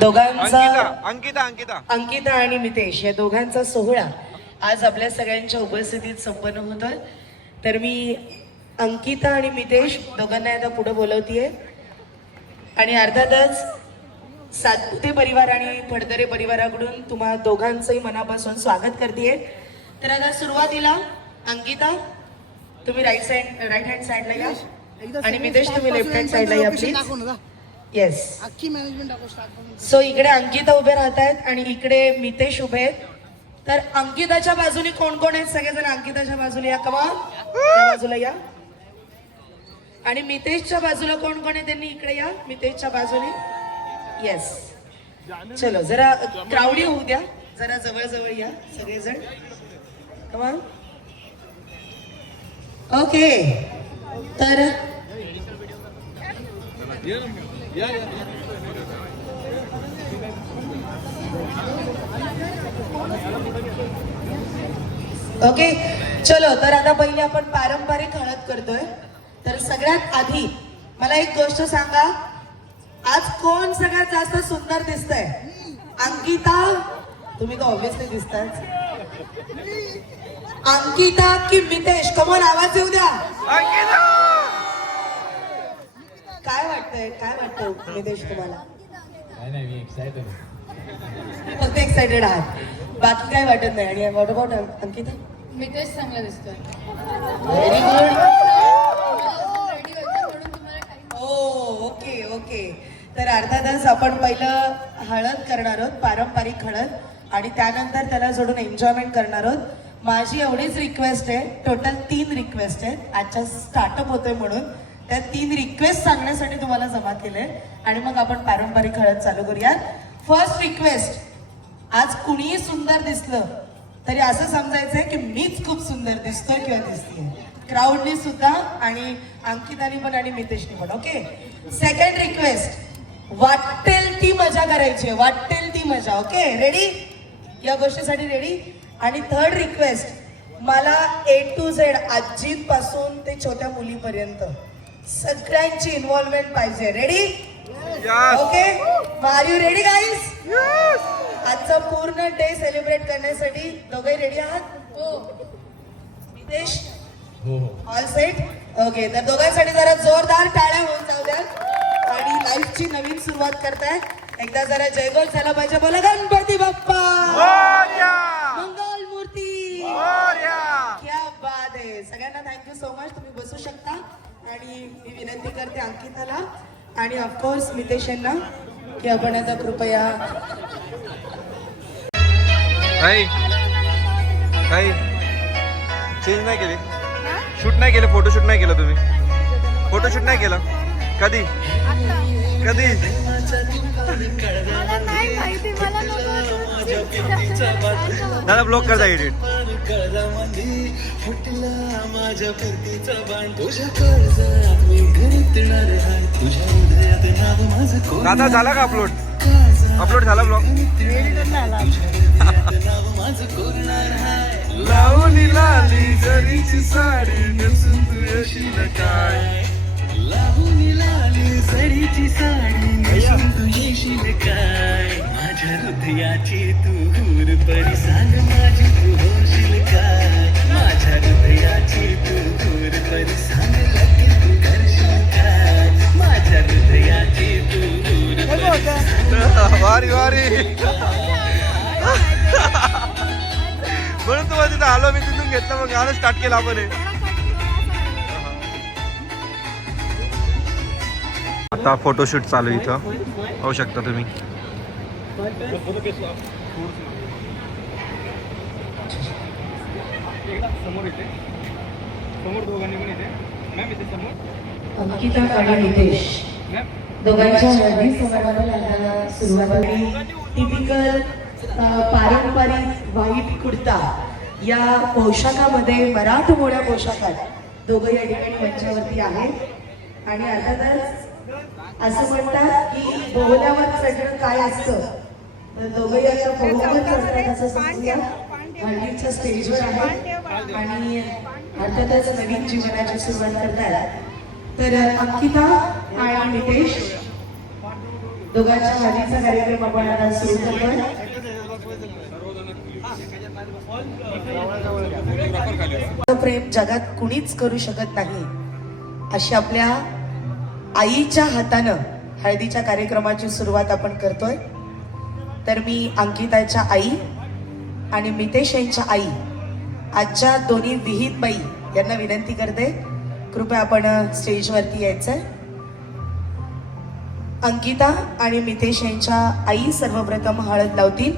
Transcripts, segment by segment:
दोघांचा अंकिता अंकिता अंकिता आणि मितेश या दोघांचा सोहळा आज आपल्या सगळ्यांच्या उपस्थितीत संपन्न होतोय. तर मी अंकिता आणि मितेश दोघांना आता पुढे बोलवतीये आणि अर्थातच सातपुते परिवार आणि फडतरे परिवाराकडून तुम्हा दोघांचंही मनापासून स्वागत करतेय. तर आता सुरुवातीला अंकिता तुम्ही राईट हँड साइडला या आणि मितेश तुम्ही लेफ्ट हँड साइडला या प्लीज. येस. सो इकडे अंकिता उभे राहत आहेत आणि इकडे मितेश उभे आहेत. तर अंकिताच्या बाजूने कोण कोण आहेत? सगळेजण अंकिताच्या बाजूला या. कमान त्या बाजूला या. आणि मितेशच्या बाजूला कोण कोण आहे त्यांनी इकडे या. मितेशच्या बाजूने. येस. चलो जरा क्राऊडी होऊ द्या. जरा जवळ जवळ या सगळेजण. कमान. ओके. तर ओके चलो. तर आता पहिले आपण पारंपरिक हळद करतोय. तर सगळ्यात आधी मला एक गोष्ट सांगा, आज कोण सगळ्यात जास्त सुंदर दिसतंय? अंकिता? तुम्ही तर ऑब्विसली दिसताय. अंकिता की मितेश? कमॉन आवाज येऊ द्या. काय वाटतंय मितेश तुम्हाला? फक्त एक्साइटेड आहात, बाकी काय वाटत नाही. आणि व्हॉट अबाउट अंकिता? मितेश चांगला दिसतोय. Very good. Okay okay. तर अर्थातच आपण पहिलं हळद करणार आहोत, पारंपरिक हळद, आणि त्यानंतर त्याला जोडून एन्जॉयमेंट करणार आहोत. माझी एवढीच रिक्वेस्ट आहे, टोटल 3 रिक्वेस्ट आहेत. आजच्या स्टार्टअप होतोय म्हणून त्या 3 रिक्वेस्ट सांगण्यासाठी तुम्हाला जमा केले आणि मग आपण पारंपरिक हळद चालू करूया. फर्स्ट रिक्वेस्ट, आज कुणीही सुंदर दिसलं तरी असं समजायचंय की मीच खूप सुंदर दिसतोय किंवा दिसते. क्राऊडनी सुद्धा आणि अंकितानी पण आणि मितेशनी पण. ओके. सेकंड रिक्वेस्ट, वाटेल ती मजा करायची, वाटेल ती मजा. Okay ready? या गोष्टीसाठी रेडी? आणि थर्ड रिक्वेस्ट, मला A to Z आजीपासून ते छोट्या मुलीपर्यंत सगळ्यांची इन्व्हॉल्वमेंट पाहिजे. Ready? Okay. R you ready guys? आजचा पूर्ण डे सेलिब्रेट करण्यासाठी दोघे रेडी आहात? हो. मितेश? All set? ओके. तर दोघांसाठी जरा जोरदार टाळ्या होऊन जाऊ द्या. आणि लाईफची नवीन सुरुवात करतायत. एकदा जरा जयघोष झाला पाहिजे. बोला गणपती बाप्पा मंगल मूर्ती. क्या बात आहे. सगळ्यांना थँक्यू सो मच. तुम्ही बसू शकता. आणि मी विनंती करते अंकिताला आणि ऑफकोर्स मितेश यांना की आपण आता कृपया चेंज नाही केली, शूट नाही केलं, फोटोशूट नाही केलं तुम्ही? फोटोशूट नाही केलं कधी? दादा ब्लॉक करता एडिट. दादा झाला का अपलोड? अपलोड झाला ब्लॉग? लावणी लाली जरीची साडी नेसून तू येशील काय? लावणी लाली जरीची साडी नेसून तू येशील काय? माझ्या हृदयाची तू हूर परी सांग माझी तू होशील काय? माझ्या हृदयाची तू हूर परी सांग लगे तू करशील काय? माझ्या हृदयाची तू हूर परी वारी वारी. म्हणून तुम्हाला तिथं आलो मी, तिथून घेतलं मग गाणं स्टार्ट केलं आपण. आता फोटोशूट चालू इथं होऊ शकता तुम्ही. अंकिता आणि मितेश दोघांच्या हळदी समारंभाला सुरुवात होती. टिपिकल पारंपरिक व्हाईट कुर्ता या पोशाखामध्ये, मराठमोळ्या पोशाखात दोघं या ठिकाणी मंचावरती आहेत. आणि अर्थातच असं म्हणतात की बोहल्यावर चढणं काय असतं, तर दोघंही आता बोहल्यावर चढतात असं समजूया. हळदीच्या स्टेजवर आहे आणि अर्थातच नवीन जीवनाची सुरुवात करतात. तर अंकिता आणि मितेश दोघांच्या हळदीचा कार्यक्रम आपण आता सुरू करतोय. प्रेम जगात कुणीच करू शकत नाही अशी आपल्या आईच्या हातानं हळदीच्या कार्यक्रमाची सुरुवात आपण करतोय. तर मी अंकिताच्या आई आणि मितेश यांच्या आई आजच्या दोन्ही विहित बाई यांना विनंती करते, कृपया आपण स्टेजवरती यायचंय. अंकिता आणि मितेश यांच्या आई सर्वप्रथम हळद लावतील.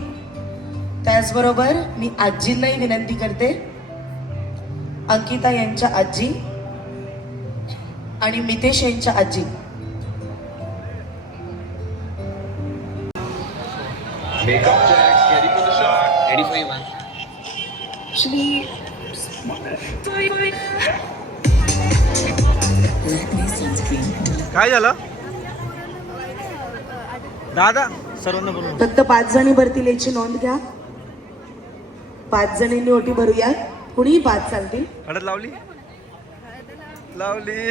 त्याचबरोबर मी आजींनाही विनंती करते, अंकिता यांच्या आजी आणि मितेश यांच्या आजी. Makeup check, ready for the shot. Ready for you, man. काय झालं दादा? सर्वांना बोलून फक्त 5 जणी भरतील याची नोंद घ्या. 5 जणींनी ओटी भरूया. कुणीही 5 चालतील. हळद लावली लावली.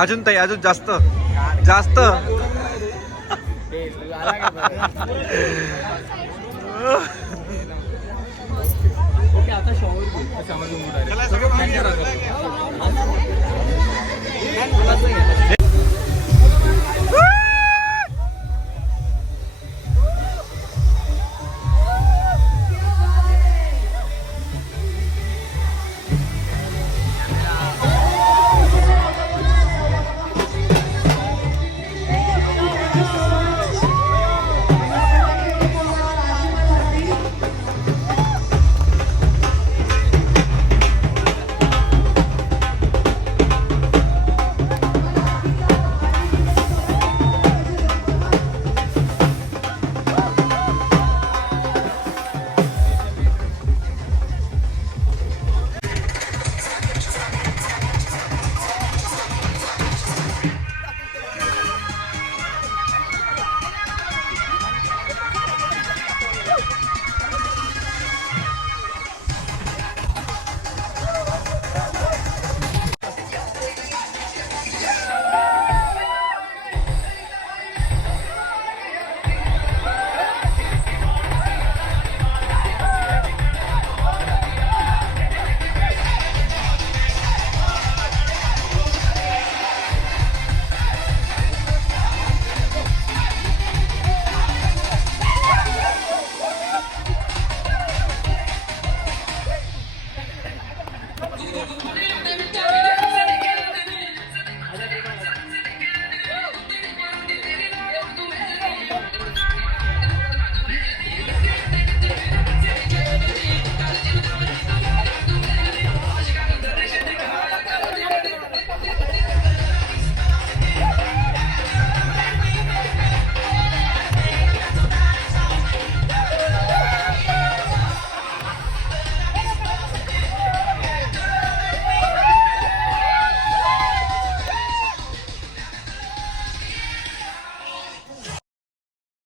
अजून ताई अजून जास्त जास्त. ओके आता शॉवर